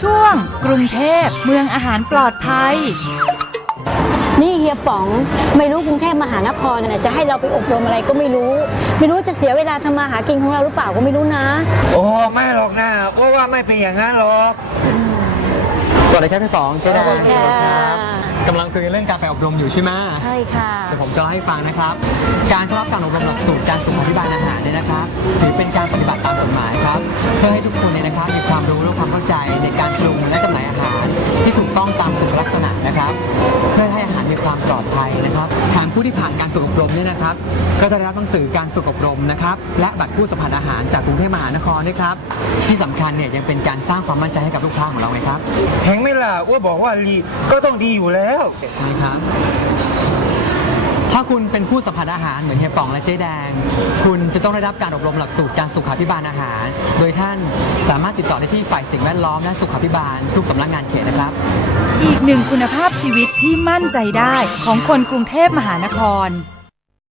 ช่วงกรุงเทพเมืองอาหารปลอดภัยนี่เฮียป๋องไม่รู้กรุงเทพมหานครจะให้เราไปอบรมอะไรก็ไม่รู้จะเสียเวลาทำมาหากินของเราหรือเปล่าก็ไม่รู้นะโอ้ไม่หรอกนะว่าไม่เป็นอย่างนั้นหรอกสวัสดีครับพี่ป๋องเจ๊แดง สวัสดีค่ะ กำลังคุยกันเรื่องการไปอบรมอยู่ใช่ไหมใช่ค่ะเดี๋ยวผมจะเล่าให้ฟังนะครับการเข้ารับการอบรมหลักสูตรการสุขอภิบาลอาหารเนี่ยนะครับถือเป็นการปฏิบัติตามกฎหมายครับเพื่อให้ทุกคนเนี่ยนะครับมีความรู้และความเข้าใจในการปรุงและจำหน่ายอาหารที่ถูกต้องตามสุขลักษณะนะครับเพื่อให้อาหารมีความปลอดภัยนะครับทางผู้ที่ผ่านการฝึกอบรมเนี่ยนะครับก็จะได้รับหนังสือการฝึกอบรมนะครับและบัตรผู้สัมผัสอาหารจากกรุงเทพมหานครด้วยครับที่สำคัญเนี่ยยังเป็นการสร้างความมั่นใจให้กับลูกค้าของเราไงครับเห็นไหมล่ะว่าบอกว่าดีก็ต้องดีอยู่แล้วใช่ครับถ้าคุณเป็นผู้สัมผัสอาหารเหมือนเฮียป๋องและเจ๊แดงคุณจะต้องได้รับการอบรมหลักสูตรการสุขาภิบาลอาหารโดยท่านสามารถติดต่อได้ที่ฝ่ายสิ่งแวดล้อมและสุขาภิบาลทุกสำนักงานเขตนะครับอีกหนึ่งคุณภาพชีวิตที่มั่นใจได้ของคนกรุงเทพมหานคร